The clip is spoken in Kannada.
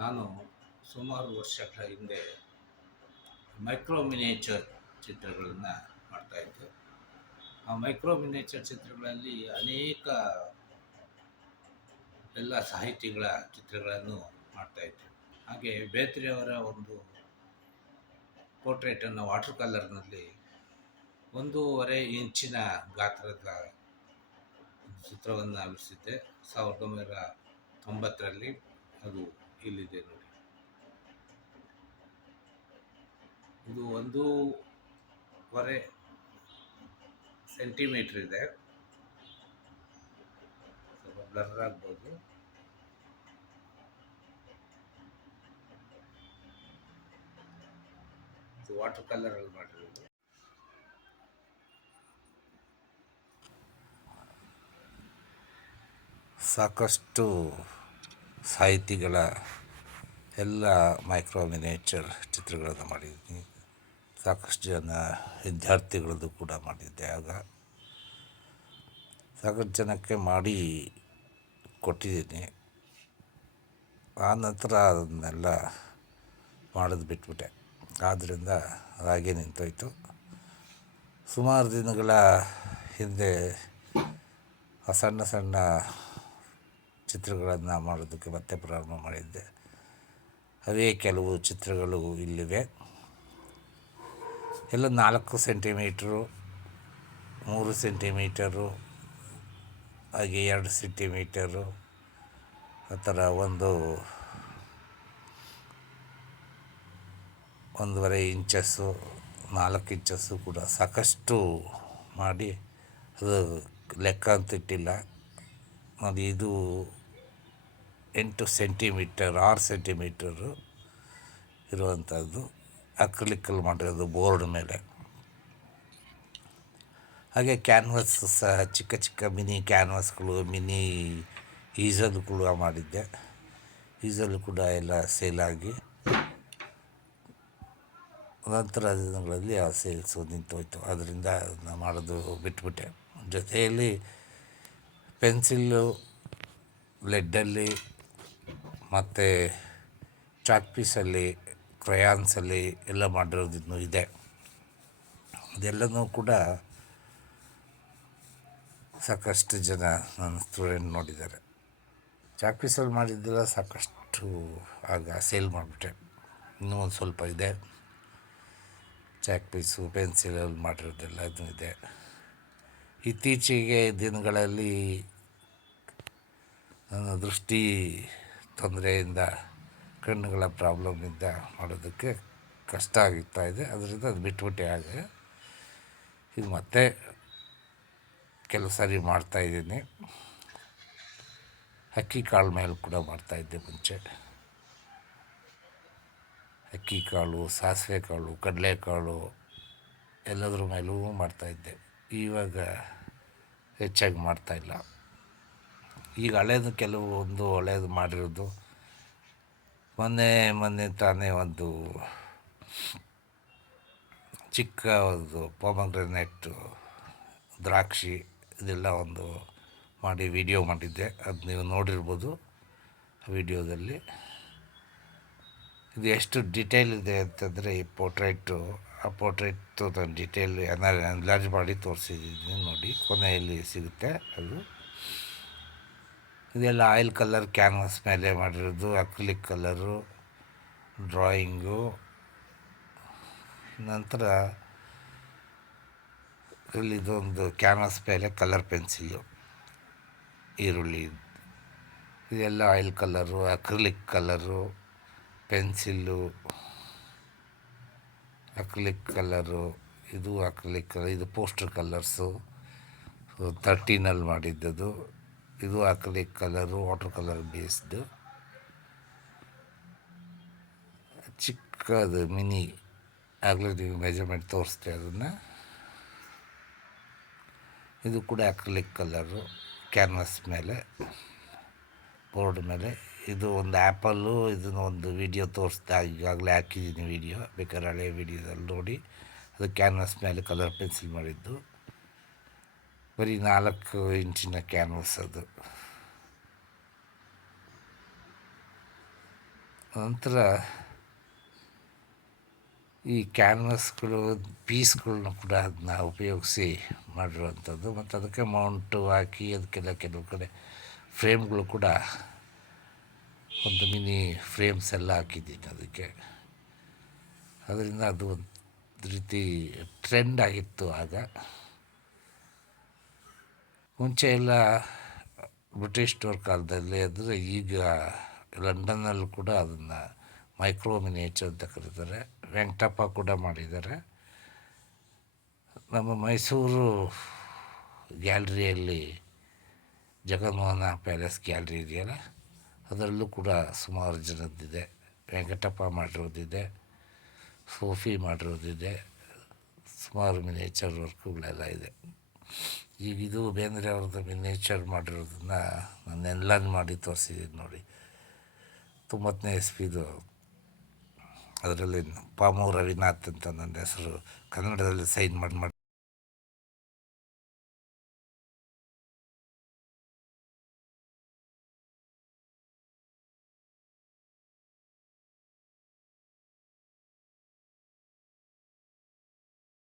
ನಾನು ಸುಮಾರು ವರ್ಷಗಳ ಹಿಂದೆ ಮೈಕ್ರೋ ಮಿನಿಯೇಚರ್ ಚಿತ್ರಗಳನ್ನು ಮಾಡ್ತಾಯಿದ್ದೆ. ಆ ಮೈಕ್ರೋ ಮಿನಿಯೇಚರ್ ಚಿತ್ರಗಳಲ್ಲಿ ಅನೇಕ ಎಲ್ಲ ಸಾಹಿತಿಗಳ ಚಿತ್ರಗಳನ್ನು ಮಾಡ್ತಾಯಿದ್ದೆ. ಹಾಗೆ ಬೇಂದ್ರೆಯವರ ಒಂದು ಪೋರ್ಟ್ರೇಟನ್ನು ವಾಟರ್ ಕಲರ್ನಲ್ಲಿ 1.5 ಇಂಚಿನ ಗಾತ್ರದ ಚಿತ್ರವನ್ನು ಆವಿಷ್ಟಿಸಿದ್ದೆ 1990ರಲ್ಲಿ. ಅದು ಇಲ್ಲಿದೆ ನೋಡಿ. ಇದು 1.5 ಸೆಂಟಿಮೀಟ್ರ್ ಇದೆ. ಸ್ವಲ್ಪ ಬ್ಲರ್ ಆಗ್ಬೋದು. ಇದು ವಾಟರ್ ಕಲರಲ್ಲಿ ಮಾಡಿರೋದು. ಸಾಕಷ್ಟು ಸಾಹಿತಿಗಳ ಎಲ್ಲ ಮೈಕ್ರೋ ಮಿನಿಯೇಚರ್ ಚಿತ್ರಗಳನ್ನು ಮಾಡಿದ್ದೀನಿ. ಸಾಕಷ್ಟು ಜನ ವಿದ್ಯಾರ್ಥಿಗಳದ್ದು ಕೂಡ ಮಾಡಿದ್ದೆ. ಆಗ ಸಾಕಷ್ಟು ಜನಕ್ಕೆ ಮಾಡಿ ಕೊಟ್ಟಿದ್ದೀನಿ. ಆ ನಂತರ ಅದನ್ನೆಲ್ಲ ಮಾಡೋದು ಬಿಟ್ಬಿಟ್ಟೆ. ಆದ್ದರಿಂದ ಹಾಗೆ ನಿಂತೋಯ್ತು. ಸುಮಾರು ದಿನಗಳ ಹಿಂದೆ ಸಣ್ಣ ಸಣ್ಣ ಚಿತ್ರಗಳನ್ನು ಮಾಡೋದಕ್ಕೆ ಮತ್ತೆ ಪ್ರಾರಂಭ ಮಾಡಿದ್ದೆ. ಅವೇ ಕೆಲವು ಚಿತ್ರಗಳು ಇಲ್ಲಿವೆ. ಎಲ್ಲ 4 ಸೆಂಟಿಮೀಟ್ರು, 3 ಸೆಂಟಿಮೀಟರು, ಹಾಗೆ 2 ಸೆಂಟಿಮೀಟರು, ಆ ಥರ 1.5 ಇಂಚಸ್ಸು, 4 ಇಂಚಸ್ಸು ಕೂಡ ಸಾಕಷ್ಟು ಮಾಡಿ ಅದು ಲೆಕ್ಕ ಅಂತಿಟ್ಟಿಲ್ಲ ನೋಡಿ. ಇದು 8 ಸೆಂಟಿಮೀಟರ್, 6 ಸೆಂಟಿಮೀಟರು ಇರುವಂಥದ್ದು ಅಕ್ರಿಲಿಕ್ಕಲ್ಲಿ ಮಾಡಿರೋದು ಬೋರ್ಡ್ ಮೇಲೆ. ಹಾಗೆ ಕ್ಯಾನ್ವಾಸ್ ಸಹ ಚಿಕ್ಕ ಚಿಕ್ಕ ಮಿನಿ ಕ್ಯಾನ್ವಾಸ್ಗಳು, ಮಿನಿ ಈಸಲು ಕೂಡ ಮಾಡಿದ್ದೆ. ಈಸಲು ಕೂಡ ಎಲ್ಲ ಸೇಲಾಗಿ ನಂತರ ದಿನಗಳಲ್ಲಿ ಆ ಸೇಲ್ಸು ನಿಂತೋಯ್ತು. ಅದರಿಂದ ಅದನ್ನು ಮಾಡೋದು ಬಿಟ್ಬಿಟ್ಟೆ. ಜೊತೆಯಲ್ಲಿ ಪೆನ್ಸಿಲ್ಲು, ಲೆಡ್ಡಲ್ಲಿ ಮತ್ತು ಚಾಕ್ ಪೀಸಲ್ಲಿ, ಕ್ರಯಾನ್ಸಲ್ಲಿ ಎಲ್ಲ ಮಾಡಿರೋದು ಇನ್ನೂ ಇದೆ. ಅದೆಲ್ಲನೂ ಕೂಡ ಸಾಕಷ್ಟು ಜನ ನನ್ನ ಸ್ಟೂಡೆಂಟ್ ನೋಡಿದ್ದಾರೆ. ಚಾಕ್ ಪೀಸಲ್ಲಿ ಮಾಡಿದ್ದೆಲ್ಲ ಸಾಕಷ್ಟು ಆಗ ಸೇಲ್ ಮಾಡಿಬಿಟ್ಟೆ. ಇನ್ನೂ ಒಂದು ಸ್ವಲ್ಪ ಇದೆ. ಚಾಕ್ ಪೀಸು, ಪೆನ್ಸಿಲಲ್ಲಿ ಮಾಡಿರೋದೆಲ್ಲ ಇದು ಇದೆ. ಇತ್ತೀಚೆಗೆ ದಿನಗಳಲ್ಲಿ ನನ್ನ ದೃಷ್ಟಿ ತೊಂದರೆಯಿಂದ, ಕಣ್ಣುಗಳ ಪ್ರಾಬ್ಲಮ್ಮಿಂದ ಮಾಡೋದಕ್ಕೆ ಕಷ್ಟ ಆಗ್ತಾ ಇದೆ. ಅದರಿಂದ ಅದು ಬಿಟ್ಬಿಟ್ಟೆ. ಹಾಗೆ ಈಗ ಮತ್ತೆ ಕೆಲವು ಸಾರಿ ಮಾಡ್ತಾಯಿದ್ದೀನಿ. ಅಕ್ಕಿ ಕಾಳು ಮೇಲೆ ಕೂಡ ಮಾಡ್ತಾಯಿದ್ದೆ ಮುಂಚೆ. ಅಕ್ಕಿ ಕಾಳು, ಸಾಸಿವೆ ಕಾಳು, ಕಡಲೆಕಾಳು ಎಲ್ಲದ್ರ ಮೇಲೂ ಮಾಡ್ತಾಯಿದ್ದೆ. ಇವಾಗ ಹೆಚ್ಚಾಗಿ ಮಾಡ್ತಾಯಿಲ್ಲ. ಈಗ ಹಳೇದು ಕೆಲವೊಂದು ಹಳೇದು ಮಾಡಿರೋದು ಮೊನ್ನೆ ತಾನೇ ಒಂದು ಚಿಕ್ಕ ಒಂದು ಪೊಮಗ್ರೆನೇಟು, ದ್ರಾಕ್ಷಿ ಇದೆಲ್ಲ ಒಂದು ಮಾಡಿ ವಿಡಿಯೋ ಮಾಡಿದ್ದೆ. ಅದು ನೀವು ನೋಡಿರ್ಬೋದು ವಿಡಿಯೋದಲ್ಲಿ. ಇದು ಎಷ್ಟು ಡಿಟೇಲ್ ಇದೆ ಅಂತಂದರೆ ಈ ಪೋರ್ಟ್ರೇಟು, ಆ ಪೋರ್ಟ್ರೇಟು ನಾನು ಡಿಟೇಲ್ ಎನ್ಲಾರ್ಜ್ ಮಾಡಿ ತೋರಿಸಿದ್ದೀನಿ ನೋಡಿ. ಕೊನೆಯಲ್ಲಿ ಸಿಗುತ್ತೆ ಅದು. ಇದೆಲ್ಲ ಆಯಿಲ್ ಕಲರ್ ಕ್ಯಾನ್ವಾಸ್ ಮೇಲೆ ಮಾಡಿರೋದು, ಅಕ್ರಿಲಿಕ್ ಕಲರು, ಡ್ರಾಯಿಂಗು. ನಂತರ ಇಲ್ಲಿದೊಂದು ಕ್ಯಾನ್ವಾಸ್ ಮೇಲೆ ಕಲರ್ ಪೆನ್ಸಿಲ್ಲು, ಈರುಳ್ಳಿ. ಇದೆಲ್ಲ oil colour, acrylic colour, pencil, acrylic colour. ಇದು ಅಕ್ರಿಲಿಕ್ ಕಲರ್. ಇದು ಪೋಸ್ಟರ್ ಕಲರ್ಸು 13ನಲ್ಲಿ ಮಾಡಿದ್ದದು. ಇದು acrylic colour, water colour based. ಚಿಕ್ಕದು ಮಿನಿ, ಆಗಲೇ ನೀವು ಮೆಜರ್ಮೆಂಟ್ ತೋರಿಸ್ತೆ ಅದನ್ನು. ಇದು ಕೂಡ ಅಕ್ರಿಲಿಕ್ ಕಲರು, ಕ್ಯಾನ್ವಾಸ್ ಮೇಲೆ, ಬೋರ್ಡ್ ಮೇಲೆ. ಇದು ಒಂದು ಆ್ಯಪಲ್ಲು. ಇದನ್ನು ಒಂದು ವಿಡಿಯೋ ತೋರಿಸ್ತಾ, ಈಗಾಗಲೇ ಹಾಕಿದ್ದೀನಿ ವಿಡಿಯೋ, ಬೇಕಾದ್ರೆ ಹಳೆಯ ವಿಡಿಯೋದಲ್ಲಿ ನೋಡಿ. ಅದು ಕ್ಯಾನ್ವಾಸ್ ಮೇಲೆ ಕಲರ್ ಪೆನ್ಸಿಲ್ ಮಾಡಿದ್ದು. ಬರೀ 4 ಇಂಚಿನ ಕ್ಯಾನ್ವಾಸ್ ಅದು. ನಂತರ ಈ ಕ್ಯಾನ್ವಸ್ಗಳು ಪೀಸ್ಗಳನ್ನ ಕೂಡ ಅದನ್ನ ಉಪಯೋಗಿಸಿ ಮಾಡಿರುವಂಥದ್ದು. ಮತ್ತು ಅದಕ್ಕೆ ಮೌಂಟು ಹಾಕಿ ಅದಕ್ಕೆಲ್ಲ ಕೆಲವು ಕಡೆ ಫ್ರೇಮ್ಗಳು ಕೂಡ ಒಂದು ಮಿನಿ ಫ್ರೇಮ್ಸ್ ಎಲ್ಲ ಹಾಕಿದ್ದೀನಿ ಅದಕ್ಕೆ. ಅದರಿಂದ ಅದು ಒಂದು ರೀತಿ ಟ್ರೆಂಡ್ ಆಗಿತ್ತು ಆಗ. ಮುಂಚೆ ಎಲ್ಲ ಬ್ರಿಟಿಷ್ನವ್ರ ಕಾಲದಲ್ಲಿ ಅಂದರೆ ಈಗ ಲಂಡನ್ನಲ್ಲೂ ಕೂಡ ಅದನ್ನು ಮೈಕ್ರೋ ಮಿನಿಯೇಚರ್ ಅಂತ ಕರೀತಾರೆ. ವೆಂಕಟಪ್ಪ ಕೂಡ ಮಾಡಿದ್ದಾರೆ. ನಮ್ಮ ಮೈಸೂರು ಗ್ಯಾಲ್ರಿಯಲ್ಲಿ ಜಗನ್ಮೋಹನ ಪ್ಯಾಲೇಸ್ ಗ್ಯಾಲ್ರಿ ಇದೆಯಲ್ಲ, ಅದರಲ್ಲೂ ಕೂಡ ಸುಮಾರು ಜನದ್ದಿದೆ. ವೆಂಕಟಪ್ಪ ಮಾಡಿರೋದಿದೆ, ಸೋಫಿ ಮಾಡಿರೋದಿದೆ, ಸುಮಾರು ಮಿನಿಯೇಚರ್ ವರ್ಕುಗಳೆಲ್ಲ ಇದೆ. ಈಗ ಇದು ಬೇಂದ್ರೆ ಅವ್ರದ್ದು ಮಿನಿಯೇಚರ್ ಮಾಡಿರೋದನ್ನು ನಾನು ಎನ್ಲಾನ್ ಮಾಡಿ ತೋರಿಸಿದ್ದೀನಿ ನೋಡಿ. 90ನೇ ಇಸ್ವಿದು. ಅದರಲ್ಲಿ ಪಾಮು ರವಿನಾಥ್ ಅಂತ ನನ್ನ ಹೆಸರು ಕನ್ನಡದಲ್ಲಿ ಸೈನ್ ಮಾಡಿ